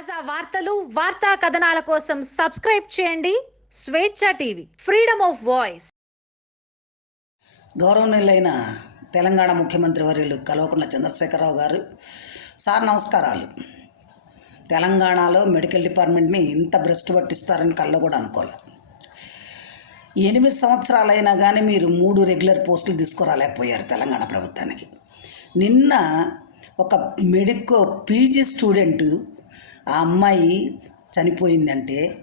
తాజా వార్తలు వార్తా కథనాల కోసం సబ్స్క్రైబ్ చేయండి. స్వేచ్ఛ టీవీ ఫ్రీడమ్ ఆఫ్ వాయిస్. గౌరవనీయులైన తెలంగాణ ముఖ్యమంత్రి వర్యులు కల్వకుంట్ల చంద్రశేఖరరావు గారు సార్ నమస్కారాలు. తెలంగాణలో మెడికల్ డిపార్ట్మెంట్ని ఇంత భ్రష్టు పట్టిస్తారని కళ్ళు కూడా అనుకోలే. ఎనిమిది సంవత్సరాలైనా కానీ మీరు మూడు రెగ్యులర్ పోస్టులు తీసుకురాలేకపోయారు తెలంగాణ ప్రభుత్వానికి. నిన్న ఒక మెడికో పీజీ స్టూడెంట్ ఆ అమ్మాయి చనిపోయిందంటే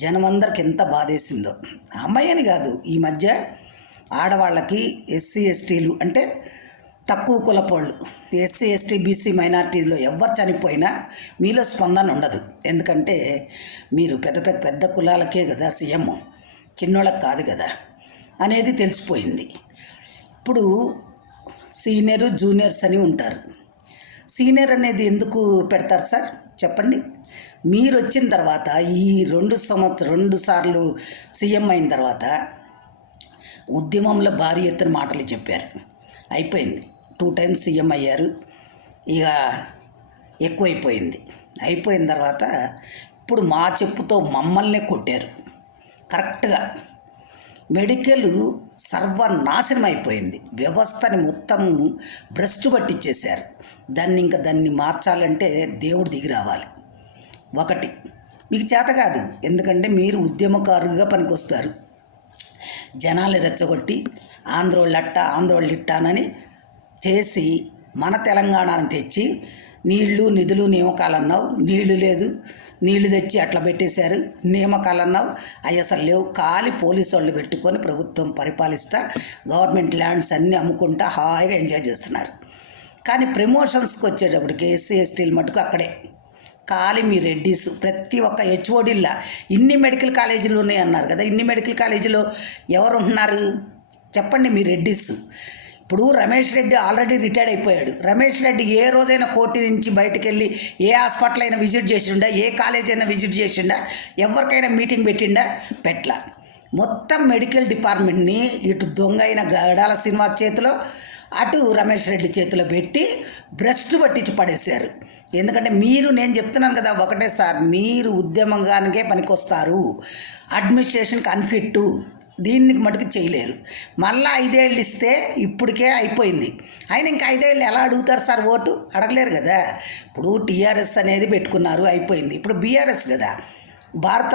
జనమందరికి ఎంత బాధేసిందో. ఆ అమ్మాయి అని కాదు ఈ మధ్య ఆడవాళ్ళకి ఎస్సీ ఎస్టీలు అంటే తక్కువ కులపోళ్ళు. ఎస్సీ ఎస్టీ బీసీ మైనార్టీలో ఎవరు చనిపోయినా మీలో స్పందన ఉండదు. ఎందుకంటే మీరు పెద్ద పెద్ద పెద్ద కులాలకే కదా సీఎం చిన్నోళ్ళకి కాదు కదా అనేది తెలిసిపోయింది. ఇప్పుడు సీనియర్ జూనియర్స్ అని ఉంటారు. సీనియర్ అనేది ఎందుకు పెడతారు సార్? చెప్పండి. మీరు వచ్చిన తర్వాత ఈ రెండు సంవత్సరం రెండు సార్లు సీఎం అయిన తర్వాత ఉద్యమంలో భారీ ఎత్తున మాటలు చెప్పారు. అయిపోయింది. టూ టైమ్స్ సీఎం అయ్యారు. ఇక ఎక్కువైపోయింది. అయిపోయిన తర్వాత ఇప్పుడు మా చెప్పుతో మమ్మల్నే కొట్టారు. కరెక్ట్గా మెడికల్ సర్వనాశనం అయిపోయింది వ్యవస్థని మొత్తం భ్రష్టు పట్టించేశారు దాన్ని ఇంకా దాన్ని మార్చాలంటే దేవుడు దిగి రావాలి. ఒకటి మీకు చేత కాదు. ఎందుకంటే మీరు ఉద్యమకారుగా పనికొస్తారు. జనాలు రెచ్చగొట్టి ఆంధ్రోళ్ళట్ట ఆంధ్రోళ్ళు ఇట్టానని చేసి మన తెలంగాణను తెచ్చి నీళ్ళు నిధులు నియమకాలన్నావు. నీళ్ళు లేదు. నీళ్ళు తెచ్చి అట్లా పెట్టేశారు. నియామకాలు అన్నావు అవి అసలు లేవు. ఖాళీ పోలీసు వాళ్ళు పెట్టుకొని ప్రభుత్వం పరిపాలిస్తా గవర్నమెంట్ ల్యాండ్స్ అన్నీ అమ్ముకుంటా హాయిగా ఎంజాయ్ చేస్తున్నారు. కానీ ప్రమోషన్స్కి వచ్చేటప్పటికి ఎస్సీ ఎస్టీలు మటుకు అక్కడే. ఖాళీ మీ రెడ్డిస్ ప్రతి ఒక్క హెచ్ఓడిల్లా ఇన్ని మెడికల్ కాలేజీలు ఉన్నాయి అన్నారు కదా. ఇన్ని మెడికల్ కాలేజీలో ఎవరు ఉంటున్నారు చెప్పండి మీ రెడ్డిస్. ఇప్పుడు రమేష్ రెడ్డి ఆల్రెడీ రిటైర్డ్ అయిపోయాడు. రమేష్ రెడ్డి ఏ రోజైనా కోర్టు నుంచి బయటకు వెళ్ళి ఏ హాస్పిటల్ అయినా విజిట్ చేసిండా ఏ కాలేజ్ అయినా విజిట్ చేసిండా ఎవరికైనా మీటింగ్ పెట్టిండా? పెట్ల మొత్తం మెడికల్ డిపార్ట్మెంట్ని ఇటు దొంగ అయిన గడాల శ్రీనివాస్ చేతిలో అటు రమేష్ రెడ్డి చేతిలో పెట్టి భ్రష్టు పట్టించి పడేశారు. ఎందుకంటే మీరు నేను చెప్తున్నాను కదా ఒకటే సార్ మీరు ఉద్యమంగానికే పనికొస్తారు. అడ్మినిస్ట్రేషన్కి అన్ఫిట్టు దీనికి మటుకు చేయలేరు. మళ్ళీ ఐదేళ్ళు ఇస్తే ఇప్పటికే అయిపోయింది. ఆయన ఇంకా ఐదేళ్ళు ఎలా అడుగుతారు సార్ ఓటు? అడగలేరు కదా. ఇప్పుడు టీఆర్ఎస్ అనేది పెట్టుకున్నారు అయిపోయింది. ఇప్పుడు బీఆర్ఎస్ కదా. భారత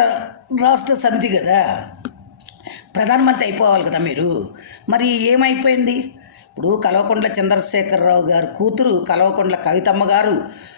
రాష్ట్ర సమితి కదా. ప్రధానమంత్రి అయిపోవాలి కదా మీరు. మరి ఏమైపోయింది? ఇప్పుడు కల్వకుంట్ల చంద్రశేఖరరావు గారు కూతురు కల్వకుంట్ల కవితమ్మ గారు